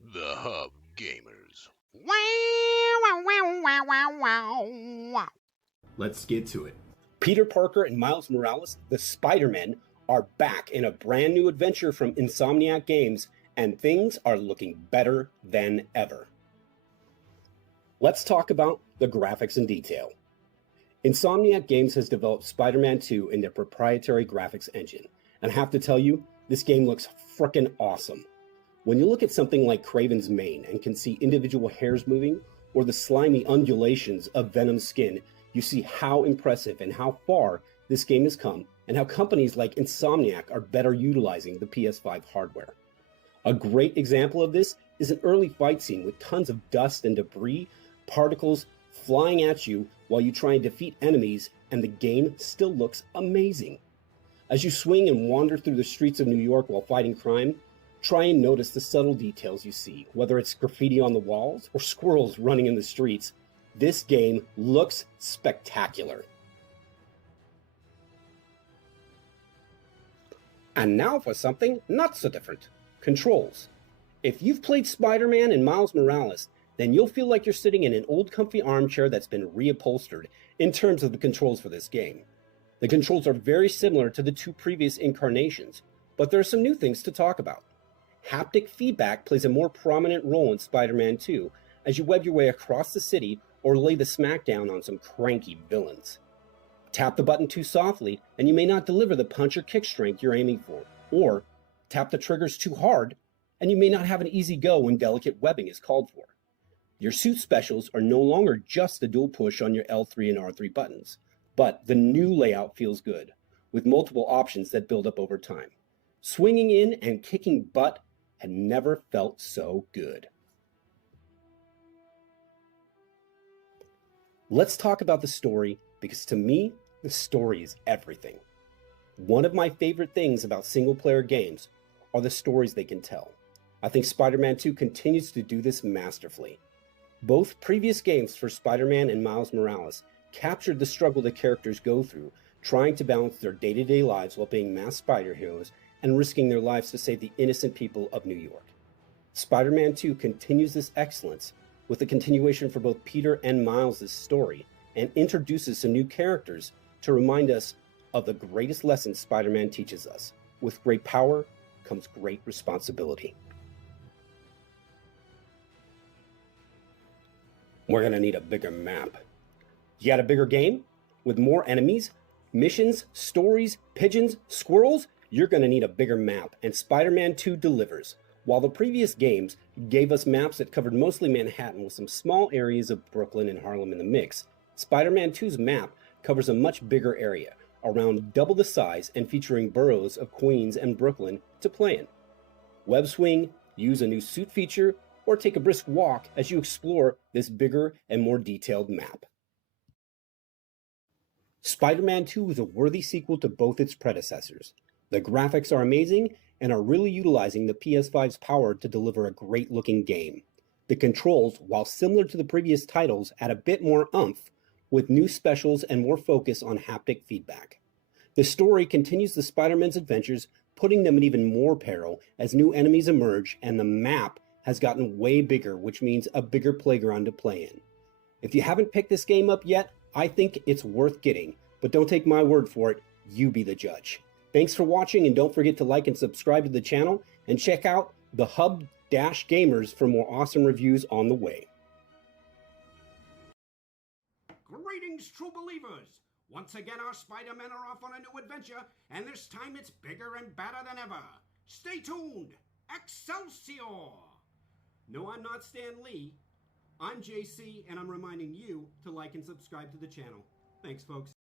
The Hub-Gamers. Wow, wow, wow, wow, wow, wow. Let's get to it. Peter Parker and Miles Morales, the Spider-Men, are back in a brand new adventure from Insomniac Games, and things are looking better than ever. Let's talk about the graphics in detail. Insomniac Games has developed Spider-Man 2 in their proprietary graphics engine, and I have to tell you, this game looks frickin' awesome. When you look at something like Kraven's mane and can see individual hairs moving, or the slimy undulations of Venom's skin, you see how impressive and how far this game has come, and how companies like Insomniac are better utilizing the PS5 hardware. A great example of this is an early fight scene with tons of dust and debris, particles flying at you while you try and defeat enemies, and the game still looks amazing. As you swing and wander through the streets of New York while fighting crime, try and notice the subtle details you see, whether it's graffiti on the walls or squirrels running in the streets. This game looks spectacular. And now for something not so different. Controls. If you've played Spider-Man and Miles Morales, then you'll feel like you're sitting in an old comfy armchair that's been reupholstered in terms of the controls for this game. The controls are very similar to the two previous incarnations, but there are some new things to talk about. Haptic feedback plays a more prominent role in Spider-Man 2 as you web your way across the city or lay the smackdown on some cranky villains. Tap the button too softly and you may not deliver the punch or kick strength you're aiming for, or tap the triggers too hard and you may not have an easy go when delicate webbing is called for. Your suit specials are no longer just the dual push on your L3 and R3 buttons, but the new layout feels good, with multiple options that build up over time. Swinging in and kicking butt had never felt so good. Let's talk about the story, because to me, the story is everything. One of my favorite things about single-player games are the stories they can tell. I think Spider-Man 2 continues to do this masterfully. Both previous games for Spider-Man and Miles Morales captured the struggle the characters go through, trying to balance their day-to-day lives while being masked spider heroes and risking their lives to save the innocent people of New York. Spider-Man 2 continues this excellence with a continuation for both Peter and Miles' story, and introduces some new characters to remind us of the greatest lessons Spider-Man teaches us. With great power comes great responsibility. We're gonna need a bigger map. You got a bigger game? With more enemies, missions, stories, pigeons, squirrels? You're gonna need a bigger map, and Spider-Man 2 delivers. While the previous games gave us maps that covered mostly Manhattan with some small areas of Brooklyn and Harlem in the mix, Spider-Man 2's map covers a much bigger area, around double the size and featuring boroughs of Queens and Brooklyn to play in. Web swing, use a new suit feature, or take a brisk walk as you explore this bigger and more detailed map. Spider-Man 2 is a worthy sequel to both its predecessors. The graphics are amazing and are really utilizing the PS5's power to deliver a great-looking game. The controls, while similar to the previous titles, add a bit more oomph, with new specials and more focus on haptic feedback. The story continues the Spider-Man's adventures, putting them in even more peril as new enemies emerge, and the map has gotten way bigger, which means a bigger playground to play in. If you haven't picked this game up yet, I think it's worth getting, but don't take my word for it, you be the judge. Thanks for watching, and don't forget to like and subscribe to the channel, and check out the Hub-Gamers for more awesome reviews on the way. Greetings, true believers! Once again, our Spider-Men are off on a new adventure, and this time it's bigger and badder than ever. Stay tuned! Excelsior! No, I'm not Stan Lee. I'm JC, and I'm reminding you to like and subscribe to the channel. Thanks, folks.